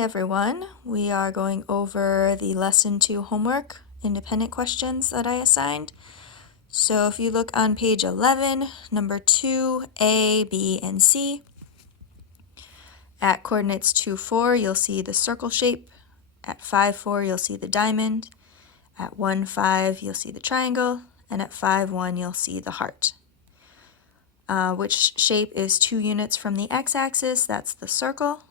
everyone. We are going over the Lesson 2 homework independent questions that I assigned. So if you look on page 11, number 2, A, B, and C, at coordinates 2, 4, you'll see the circle shape. At 5, 4, you'll see the diamond. At 1, 5, you'll see the triangle. And at 5, 1, you'll see the heart. Which shape is 2 units from the x-axis? That's the circle.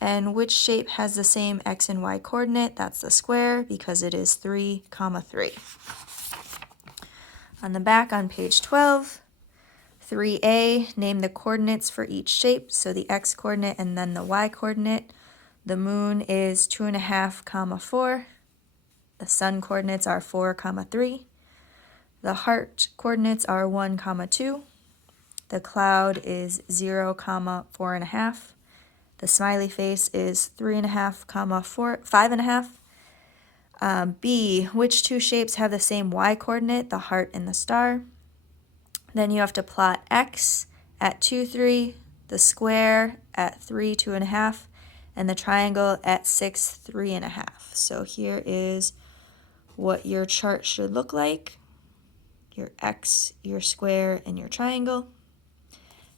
And which shape has the same x and y coordinate? That's the square, because it is 3, 3. On the back on page 12, 3a, name the coordinates for each shape, so the x coordinate and then the y coordinate. The moon is 2.5, 4. The sun coordinates are 4, 3. The heart coordinates are 1, 2. The cloud is 0, 4.5. The smiley face is 3.5, 5.5. B, which two shapes have the same y coordinate, the heart and the star? Then you have to plot x at 2, 3, the square at 3, 2.5, and the triangle at 6, 3.5. So here is what your chart should look like. Your x, your square, and your triangle.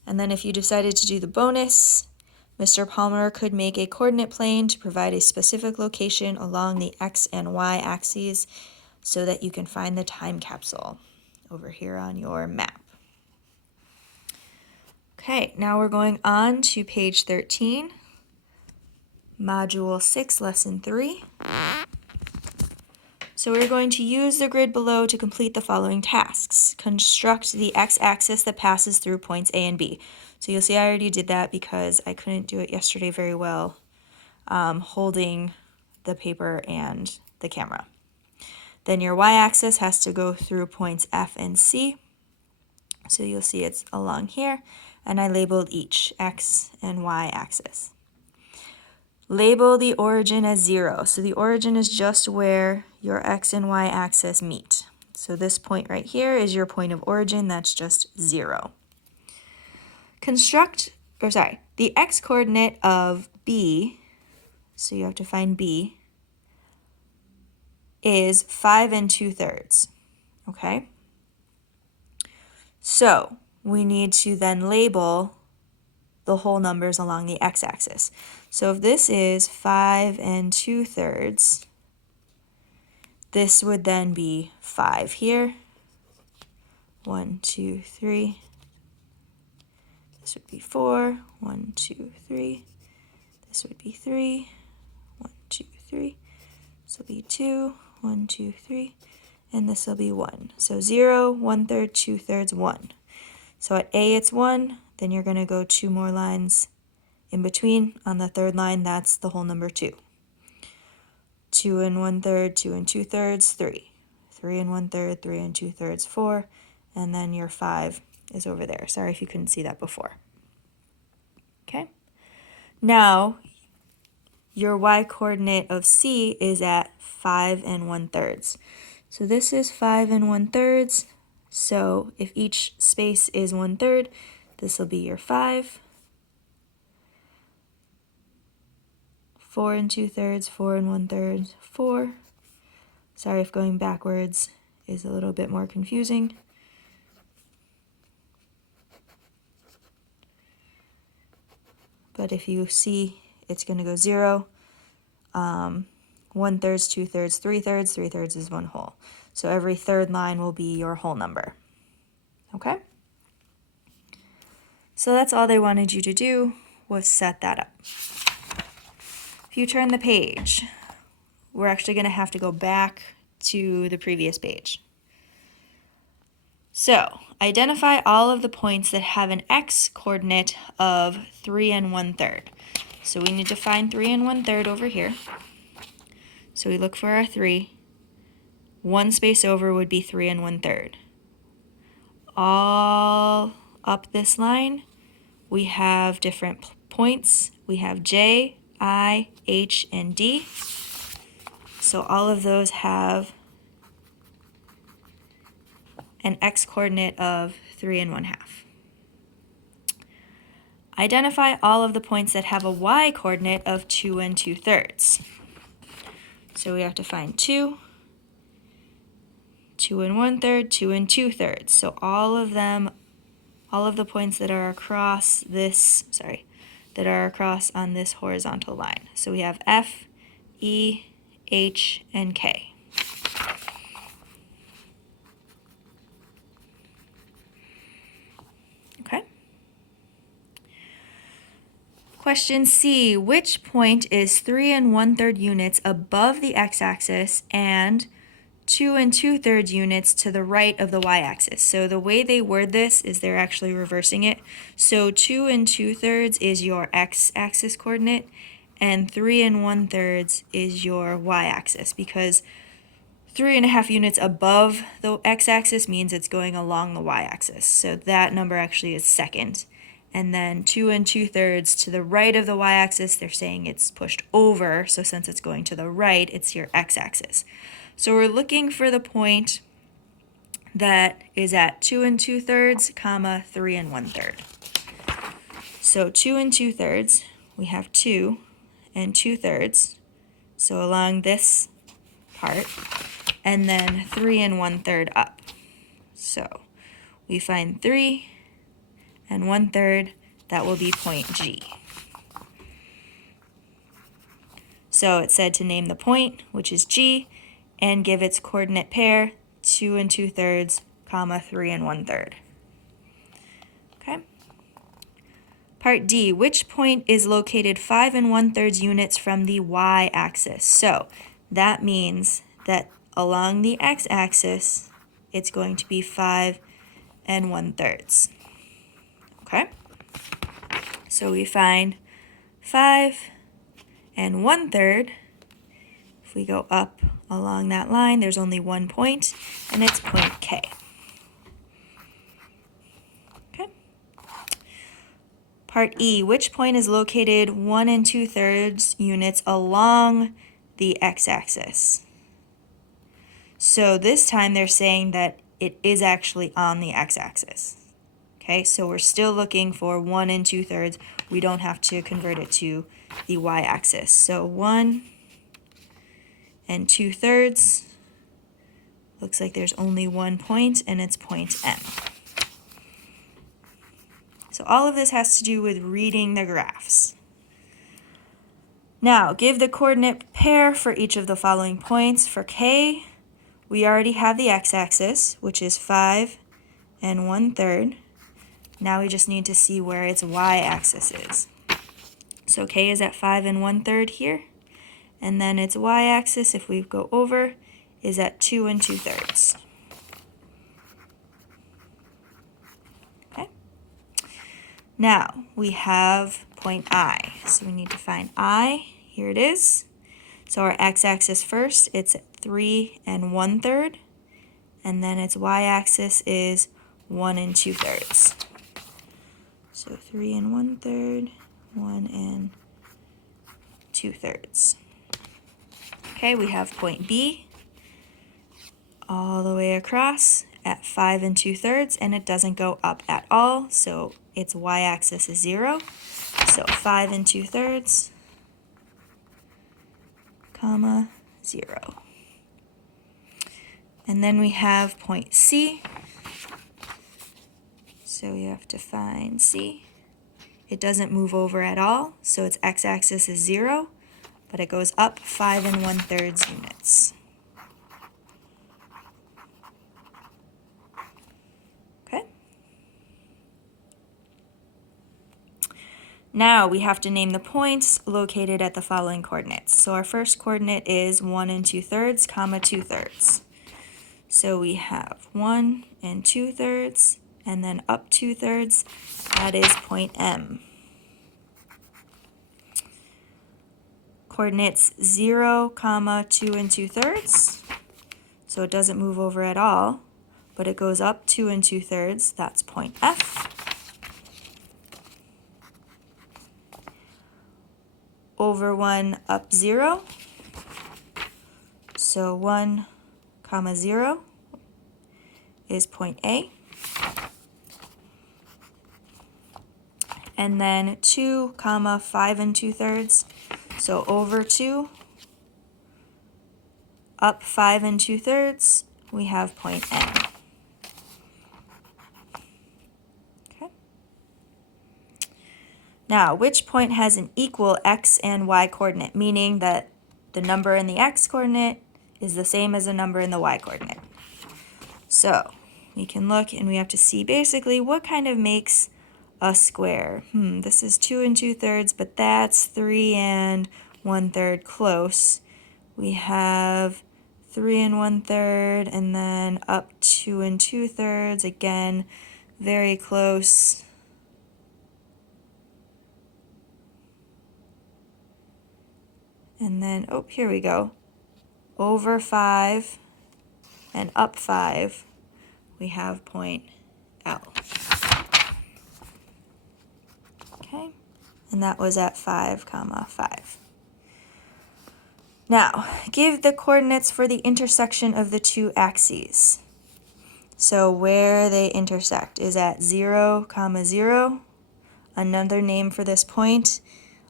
And then if you decided to do the bonus, Mr. Palmer could make a coordinate plane to provide a specific location along the x and y axes so that you can find the time capsule over here on your map. Okay, now we're going on to page 13, Module 6, Lesson 3. So we're going to use the grid below to complete the following tasks. Construct the x-axis that passes through points A and B. So you'll see I already did that because I couldn't do it yesterday very well, holding the paper and the camera. Then your y-axis has to go through points F and C. So you'll see it's along here, and I labeled each x and y axis. Label the origin as 0. So the origin is just where your x and y axis meet. So this point right here is your point of origin, that's just 0. The x coordinate of B, so you have to find B, is 5 2/3, okay? So we need to then label the whole numbers along the x-axis. So if this is 5 2/3, this would then be 5 here. 1, 2, 3. This would be 4. 1, 2, 3. This would be 3. 1, 2, 3. This will be 2. 1, 2, 3. And this will be 1. So 0, 1/3, 2/3, 1. So at A it's 1. Then you're going to go 2 more lines in between. On the third line, that's the whole number 2. 2 1/3, 2 2/3, 3. 3 1/3, 3 2/3, 4. And then your 5 is over there. Sorry if you couldn't see that before. Okay. Now, your y coordinate of C is at 5 1/3. So this is 5 1/3. So if each space is 1/3, this will be your 5. 4 2/3, 4 1/3, 4. Sorry if going backwards is a little bit more confusing. But if you see, it's going to go 0, 1/3, 2/3, 3/3. 3/3 is 1 whole. So every third line will be your whole number. Okay? So that's all they wanted you to do, was set that up. If you turn the page, we're actually going to have to go back to the previous page. So identify all of the points that have an x coordinate of 3 1/3. So we need to find 3 1/3 over here. So we look for our 3. One space over would be 3 1/3. All up this line, we have different points. We have J, I, H, and D. So all of those have an x coordinate of 3 1/2. Identify all of the points that have a y-coordinate of 2 2/3. So we have to find 2, 2 1/3, 2 2/3. So all of the points that are across this, that are across on this horizontal line. So we have F, E, H, and K. Okay. Question C, which point is 3 1/3 units above the x-axis and 2 2/3 units to the right of the y-axis? So the way they word this is they're actually reversing it. So 2 2/3 is your x-axis coordinate, and 3 1/3 is your y-axis, because 3.5 units above the x-axis means it's going along the y-axis. So that number actually is second. And then 2 2/3 to the right of the y-axis, they're saying it's pushed over. So since it's going to the right, it's your x-axis. So we're looking for the point that is at 2 2/3, comma 3 1/3. So 2 2/3, we have 2 2/3. So along this part, and then 3 1/3 up. So we find 3 1/3, that will be point G. So it said to name the point, which is G, and give its coordinate pair, 2 2/3, comma 3 1/3. Okay. Part D, which point is located 5 1/3 units from the y-axis? So that means that along the x-axis, it's going to be 5 1/3. Okay? So we find 5 1/3. If we go up along that line, there's only one point, and it's point K. Okay? Part E, which point is located 1 2/3 units along the x-axis? So this time they're saying that it is actually on the x-axis. Okay, so we're still looking for 1 2/3. We don't have to convert it to the y-axis. So 1 2/3. Looks like there's only one point, and it's point M. So all of this has to do with reading the graphs. Now, give the coordinate pair for each of the following points. For K, we already have the x-axis, which is 5 1/3. Now we just need to see where its y-axis is. So K is at 5 1/3 here, and then its y-axis, if we go over, is at 2 2/3. Okay. Now we have point I. So we need to find I. Here it is. So our x-axis first, it's at 3 1/3, and then its y-axis is 1 2/3. So 3 1/3, 1 2/3. Okay, we have point B all the way across at 5 2/3, and it doesn't go up at all, so its y-axis is 0. So 5 2/3, comma 0. And then we have point C. So we have to find C. It doesn't move over at all, so its x-axis is 0, but it goes up 5 1/3 units. Okay. Now we have to name the points located at the following coordinates. So our first coordinate is 1 2/3, comma 2/3. So we have 1 2/3, and then up 2/3, that is point M. Coordinates 0, comma 2 2/3, so it doesn't move over at all, but it goes up 2 2/3, that's point F. Over 1, up 0, so 1, comma 0 is point A. and then 2 comma 5 2/3. So over 2, up 5 2/3, we have point N. Okay. Now, which point has an equal x and y coordinate, meaning that the number in the x coordinate is the same as the number in the y coordinate? So we can look and we have to see basically what kind of makes a square. This is 2 2/3, but that's 3 1/3 close. We have 3 1/3, and then up 2 2/3, again, very close. And then, oh, here we go. Over 5 and up 5, we have point L. Okay, and that was at 5 comma 5. Now, give the coordinates for the intersection of the two axes. So where they intersect is at 0 comma 0. Another name for this point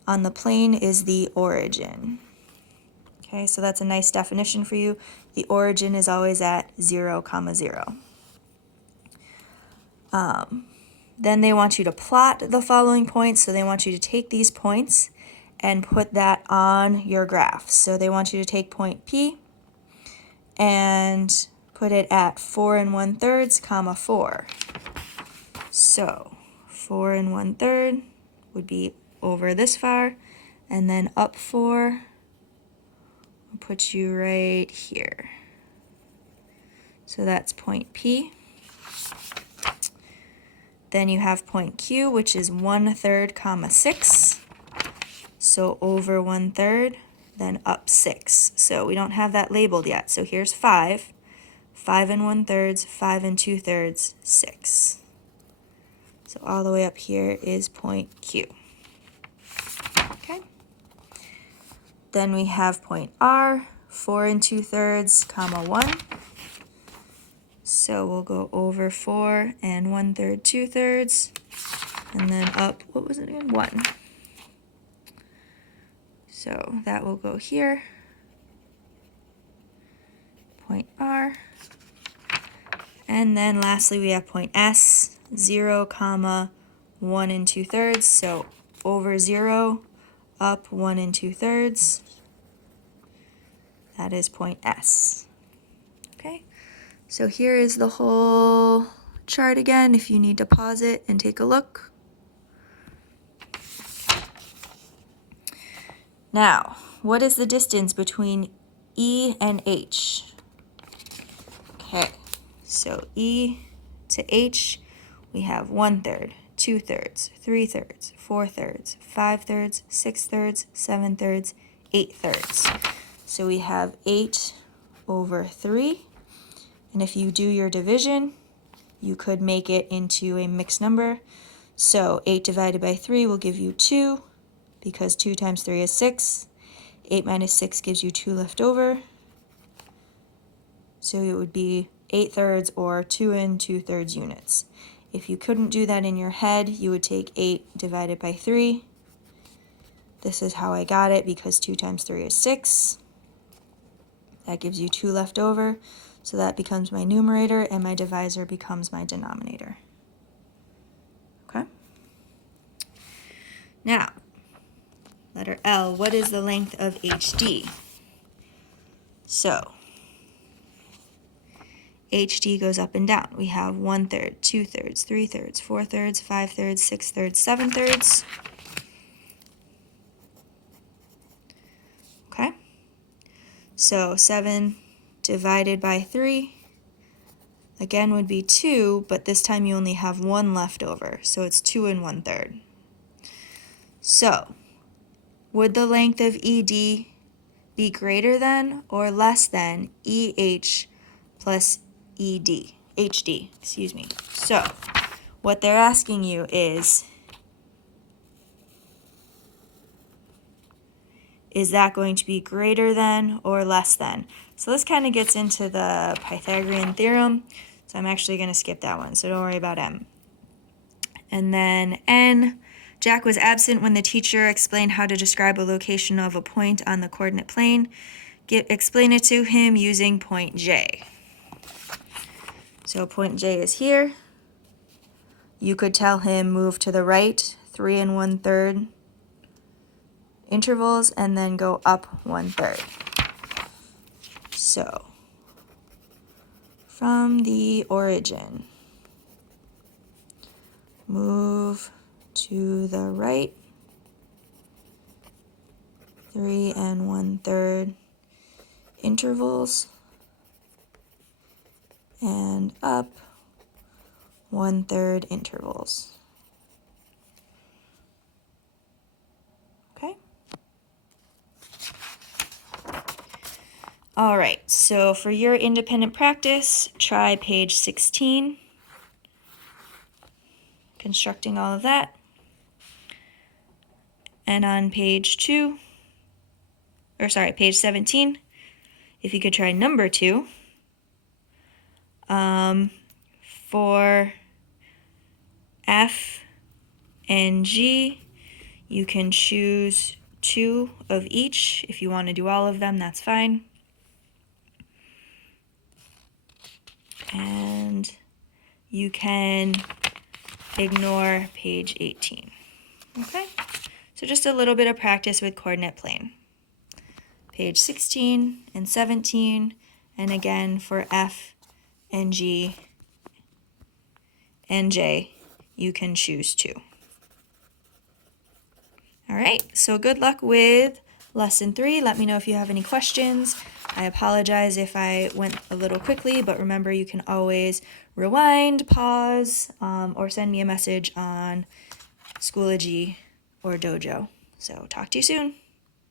on the plane is the origin. Okay, so that's a nice definition for you. The origin is always at 0 comma 0. Then they want you to plot the following points. So they want you to take these points and put that on your graph. So they want you to take point P and put it at 4 1/3 comma 4. So 4 1/3 would be over this far, and then up 4 will put you right here. So that's point P. Then you have point Q, which is 1/3 comma 6. So over 1/3, then up 6. So we don't have that labeled yet. So here's 5. 5 1/3, 5 2/3, 6. So all the way up here is point Q. Okay. Then we have point R, 4 2/3 comma 1. So we'll go over 4 1/3, 2/3, and then up, what was it again? 1. So that will go here, point R. And then lastly, we have point S, 0 comma 1 2/3. So over 0, up 1 2/3. That is point S. Okay. So here is the whole chart again, if you need to pause it and take a look. Now, what is the distance between E and H? Okay, so E to H, we have 1/3, 2/3, 3/3, 4/3, 5/3, 6/3, 7/3, 8/3. So we have 8 over 3. And if you do your division, you could make it into a mixed number. So 8 divided by 3 will give you 2, because 2 times 3 is 6. 8 minus 6 gives you 2 left over. So it would be 8/3 or 2 2/3 units. If you couldn't do that in your head, you would take 8 divided by 3. This is how I got it, because 2 times 3 is 6. That gives you 2 left over. So that becomes my numerator, and my divisor becomes my denominator. Okay? Now, letter L, what is the length of HD? So, HD goes up and down. We have 1/3, 2/3, 3/3, 4/3, 5/3, 6/3, 7/3. Okay? So 7 divided by 3, again, would be 2, but this time you only have 1 left over, so it's 2 1/3. So, would the length of ED be greater than or less than EH plus HD, excuse me. So, what they're asking you is that going to be greater than or less than? So this kind of gets into the Pythagorean theorem, so I'm actually going to skip that one, so don't worry about M. And then N, Jack was absent when the teacher explained how to describe a location of a point on the coordinate plane. Explain it to him using point J. So point J is here. You could tell him move to the right 3 1/3 intervals and then go up 1/3. So from the origin, move to the right 3 1/3 intervals and up 1/3 intervals. Okay. All right, so for your independent practice, try page 16, constructing all of that. And on page 17, if you could try number 2, for F and G, you can choose 2 of each. If you want to do all of them, that's fine. And you can ignore page 18. Okay, so just a little bit of practice with coordinate plane. Page 16 and 17, and again for F and G and J, you can choose 2. All right, so good luck with lesson 3. Let me know if you have any questions. I apologize if I went a little quickly, but remember you can always rewind, pause, or send me a message on Schoology or Dojo. So talk to you soon.